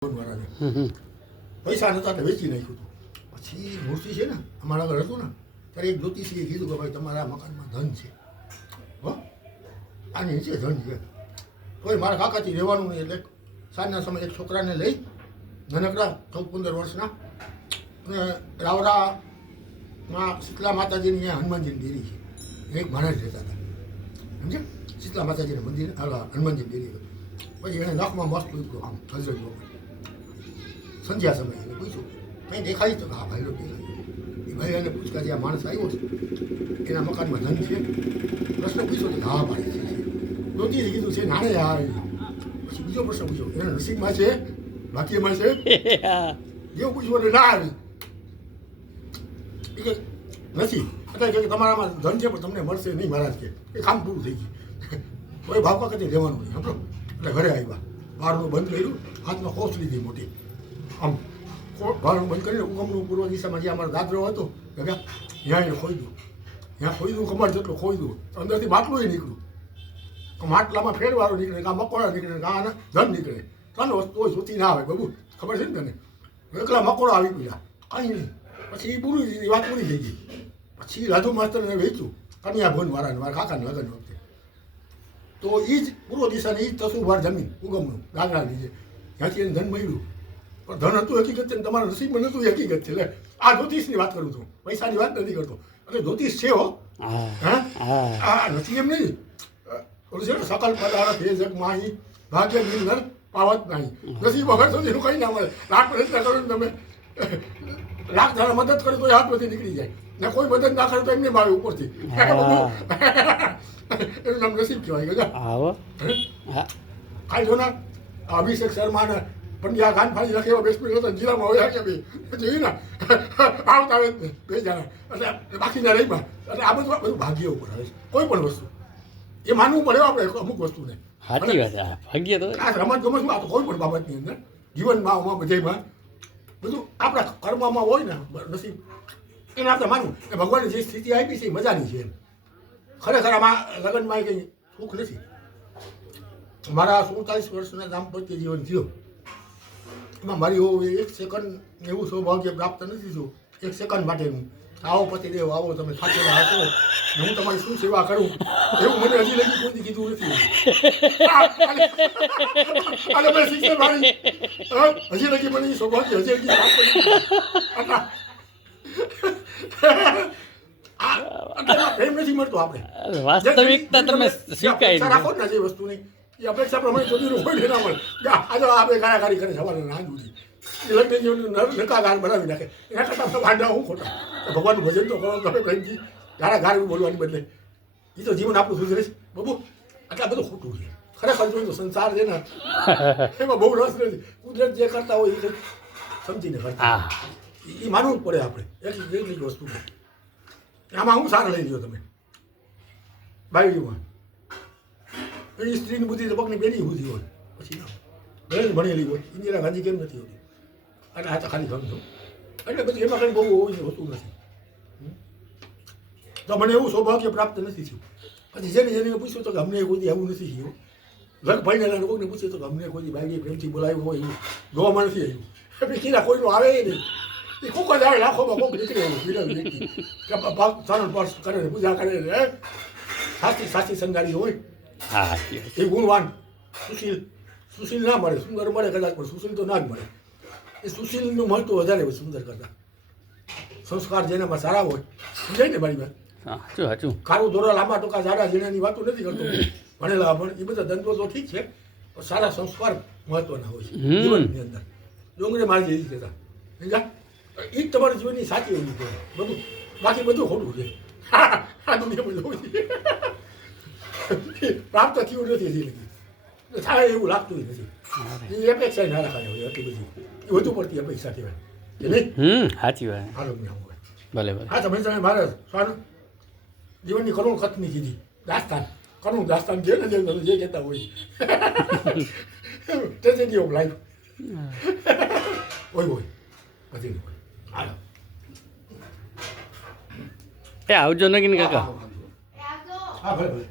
પૈસા નતા એટલે વેચી નાખ્યું હતું. પછી મૂર્તિ છે ને અમારા ઘર હતું ને ત્યારે એક જ્યોતિષીએ કીધું કે ભાઈ તમારા મકાનમાં ધન છે, હો આની નીચે ધન છે. તોય મારા કાકાથી રહેવાનું નહીં એટલે સાંજના સમયે એક છોકરાને લઈ નાનકડા 14-15 વર્ષના અને રાવરામાં શીતલા માતાજીની અહીંયા હનુમાનજીની ડેરી છે, એક મહારાજ રહેતા હતા, સમજે શીતલા માતાજીના મંદિર હનુમાનજીની ડેરી. પછી એને નાકમાં મસ્ત ઉતર્યું આમ હજરત સંધ્યા સમયે એને પૂછ્યું કંઈ દેખાય તો હા ભાઈલો દેખાય. એ ભાઈ એને પૂછતા જે આ માણસ આવ્યો છે એના મકાનમાં ધન છે, પ્રશ્ન પૂછ્યો કે હા ભાઈ છે. જ્યોતિષે કીધું છે નાણે હા. પછી બીજો પ્રશ્ન પૂછ્યો એના નસીબમાં છે ભાગ્યમાં છે, જેવું પૂછ્યું એટલે ના આવી કે નથી. એટલે કે તમારામાં ધન છે પણ તમને મળશે નહીં મહારાજ કે એ કામ પૂરું થઈ ગયું. કોઈ ભાવકા કદી રહેવાનું નહીં સમજો. એટલે ઘરે આવ્યા, બહારનું બંધ કર્યું, હાથમાં કોસ લીધી મોટી, આમ બહારનું બંધ કરીને ઉગમનું પૂર્વ દિશામાં જે અમારો દાદરો હતો ભેગા ત્યાં એને ખોઈ દઉં, ત્યાં ખોઈ દઉં, કમર જેટલું ખોઈ દઉં, અંદરથી માટલું નીકળ્યું, માટલામાં ફેરવાળો નીકળે, કાં મકોડા નીકળે, કાં ધન નીકળે. 3 વસ્તુ જોતી ના આવે બાબુ, ખબર છે ને તને. એકલા મકોડા આવી ગયા કાંઈ નહીં. પછી એ પૂરી દીધી, વાત પૂરી થઈ ગઈ. પછી રાધુ માસ્તરને વેચ્યું કન્યા ભવન વાળાને, મારા કાકાને લગ્ન વખતે. તો એ જ પૂર્વ દિશાની એ જ તસુભાર જમીન ઉગમનું દાદરાની છે, ત્યાંથી એને ધન મળ્યું. પણ ધન હતું હકીકત છે ને તમારા નસીબમાં નહોતું એ હકીકત છે. એટલે આ જ્યોતિષની વાત કરું છું, પૈસાની વાત નથી કરતો. એટલે જ્યોતિષ છે હો, હા નથી એમ નહીં. ઓલું છે ને સકલ પદાર્થ હે જગ માહી ભાગ્ય નિર્નર પાવત નહીં. નસીબ વગર સુધી એનું કંઈ ના મળે. લાખ પ્રયત્ન કરો ને તમે, લાખ જણા મદદ કરે તો એ હાથમાંથી નીકળી જાય ને, કોઈ મદદ ના કરે તો એમને મારે ઉપરથી. એનું નામ નસીબ કહેવાય ગજા. ખાઈ જો ના અભિષેક શર્મા ને પંડ્યા ખાન ફાળી રાખે એવા બેસમી હતા જીરામાં હોય કે ભાઈ જોયું ને આવતા આવે ને 2 જણા, એટલે બાકીના રહીમાં. એટલે આ બધું ભાગ્ય ઉપર આવે છે કોઈ પણ વસ્તુ, એ માનવું પડે આપણે અમુક વસ્તુને. સાચી વાત છે, ભાગ્ય તો આ રમત ગમતમાં આ તો કોઈ પણ બાબતની અંદર જીવનમાં બધામાં બધું આપણા કર્મમાં હોય ને નસીબ, એને આપણે માનવું કે ભગવાને જે સ્થિતિ આપી છે એ મજાની છે એમ. ખરેખર આમાં લગ્નમાં કંઈ સુખ નથી. મારા 47 વર્ષના દાંપત્ય જીવન થયો, એમાં મારી 1 સેકન્ડ એવું સૌભાગ્ય પ્રાપ્ત નથી થયું 1 સેકન્ડ માટેનું. આવો પતિદેવ આવો, તમે ખાતેલા હશો ને હું તમારી શું સેવા કરું, એવું મને હજી લગી કોઈ કીધું નથી. મેં શિક્ષણ મારી હજી લગી મને સૌભાગ્ય હજી લગી પ્રાપ્ત નથી. પ્રેમ નથી મળતો. આપણે વાસ્તવિકતા તમે સ્વીકારી રાખો ને જે વસ્તુની એ અપેક્ષા પ્રમાણે ચોરીનું હોય ના મળે. આજે આપણે ગાળાગાળી કરે સવારે ના દૂધી એ લગ્ન જેવું નકાગાર બનાવી નાખે. એના કરતાં આપણે વાંડા હું ખોટા. ભગવાનનું ભજન તો કરો તમે પ્રેમથી, ગાળાગાર બોલવાની બદલે એ તો જીવન આપણું સુધરે છે બાબુ. એટલે આ બધું ખોટું છે ખરેખર. જોયું તો સંસાર છે ને એમાં બહુ રસ નથી. કુદરત જે કરતા હોય એ સમજીને કરતા, એ માનવું જ પડે આપણે. એટલી જ વસ્તુ આમાં હું સારા લઈ લ્યો તમે બાવીમાં. એ સ્ત્રીની બુદ્ધિ તો પગની બેની બુદ્ધિ હોય, પછી ના ઘણી ભણેલી હોય. ઇન્દિરા ગાંધી કેમ નથી હોતી? એટલે આ તો ખાલી સમજો. એટલે પછી એમાં કંઈ બહુ હોતું નથી. તો મને એવું સૌભાગ્ય પ્રાપ્ત નથી થયું. પછી જેને પૂછ્યું તો કે અમને કોઈ આવું નથી થયું. લગ ભાઈના લોકોને પૂછ્યું તો કે અમને કોઈ બાઈડી પ્રેમથી બોલાવ્યું હોય એવું જોવામાં નથી આવ્યું. પછી કીધા કોઈનું આવે નહીં. એ કોક જ આવે લાખોમાં કોક નીકળે એવું ભાગ સારણ પર્સ કરે ને પૂજા કરે ને સાચી સંગાડી હોય. હા, એ ગુણવાન સુશીલ ના મળે, સુંદર મળે કદાચ, પણ સુશીલ તો ના જ મળે. એ સુશીલનું મળતું વધારે હોય સુંદર કરતા. સંસ્કાર જેનામાં સારા હોય, સમજાય ને મારી વાત. સાચું. કારું દોરા લાંબા ટોકા જાડા જેનાની વાતો નથી કરતો, ભણેલા પણ એ બધા ધંધો તો ઠીક છે, પણ સારા સંસ્કાર મહત્વના હોય છે જીવનની અંદર. ડોંગરે મારી જેવી કહેતા સમજા, એ જ તમારા જીવનની સાચી એવી છે બધું. બાકી બધું ખોટું છે. આ દુનિયા બધું હોય છે. પ્રાપ્ત થયું નથી હજી લગી, થાય એવું લાગતું નથી. એ અપેક્ષા ના રખાય હોય એટલી બધી, એ વધુ પડતી અપેક્ષા કહેવાય કે નહીં. સાચી વાત. હાલો ભલે ભલે. હા તમે મારે સારું જીવનની કરુણ કથની કીધી દાસ્તાન, કરુણ દાસ્તાન છે ને જે કહેતા હોય ટ્રેજેડી ઓફ લાઈફ હોય બધી હોય. હાલો એ આવજો નગીન કાકા. હા ભલે ભલે.